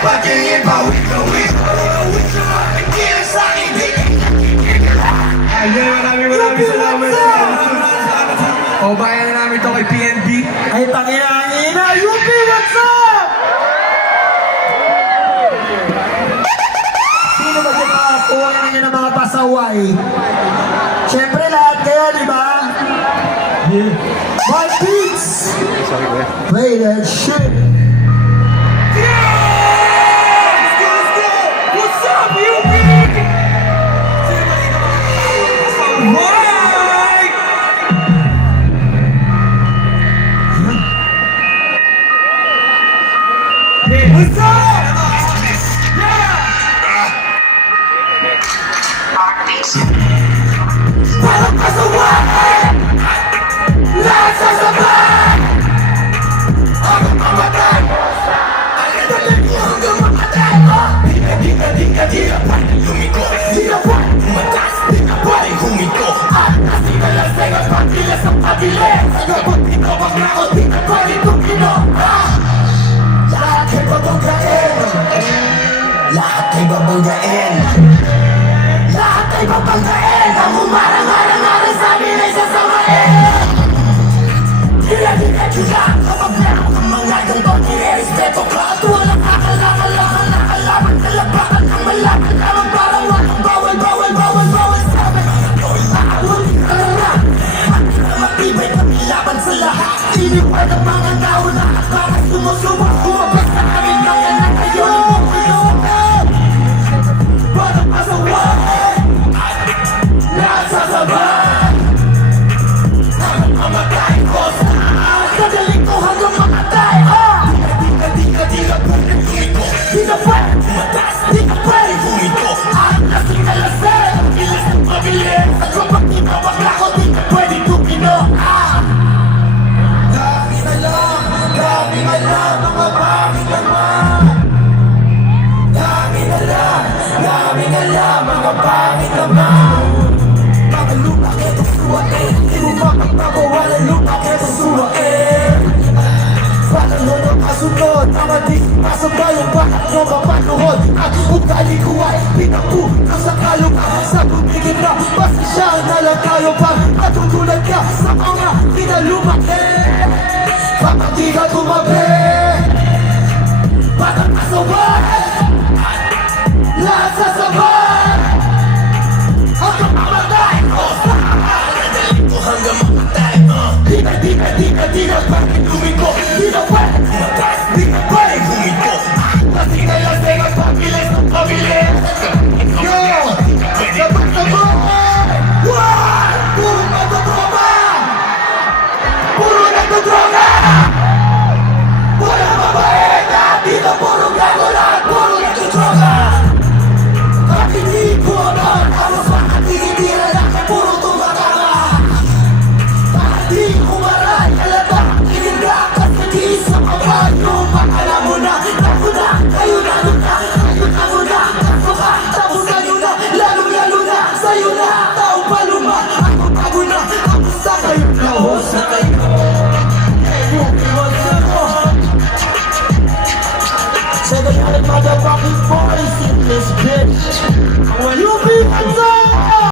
Patingin pa, wait na wait. Ikilang sa'kin, di. Ayun, maraming salamat. O, bayan na namin ito kay PNB. Ay, tangina, UP, what's up? Sino ba yung mga kuwangan ninyo ng mga pasaway? Siyempre lahat kayo, di ba? My beats! Play that shit! What's up, UP? Mike! What's up? Parang pasaway! Lahat sasabay! Ako mamatay! Alin ko hanggang mamatay! Di na pwede lumiko! Di na pwede umatas! Di na pwede humiko! At nasinalasay ang pagbilas ng pabilis! Kapag tinawag na ako, di na pwede tumino! Lahat ay babanggain! Lahat ay babanggain! Lahat ay babanggain! Ang umarang-arang-arang sa amin ay sasamain! Diretso lang kapag meron kang mga ganito, nire-respeto ka at walang akala-kalaban kalabakan ang malaman lamang parang walang bawal sa amin. Ako'y maawali ka na pati na matibay kami laban sa lahat. Iniwan ang mga tao na at parang sumusuwak kumabas sa amin mga na kayo ang bumulong na parang pasaway lahat sasabay hanggang mamatay ko sa Kagaling ko hanggang mamatay, Di na pwede lumiko Di na pwede umatas Di na pwede humiko Ang lasing na lasing Ang bilis ng pabilis At kapag tinawag na ako Di na pwede tumino Daming alam Mga pangit naman Daming alam Mga pangit naman Mga lupa ketong suwain Di mo makapagawalan lupa ketong suwain Panahon ang kasunod Mga di masabay ang bakat ng mapanuhod Ang ugali ko ay pinapuno sa kalungan Sa tumigil na pasasyahan na lang tayo pag natutulad ka sa mga kinalumaki Kapag di ka tumabi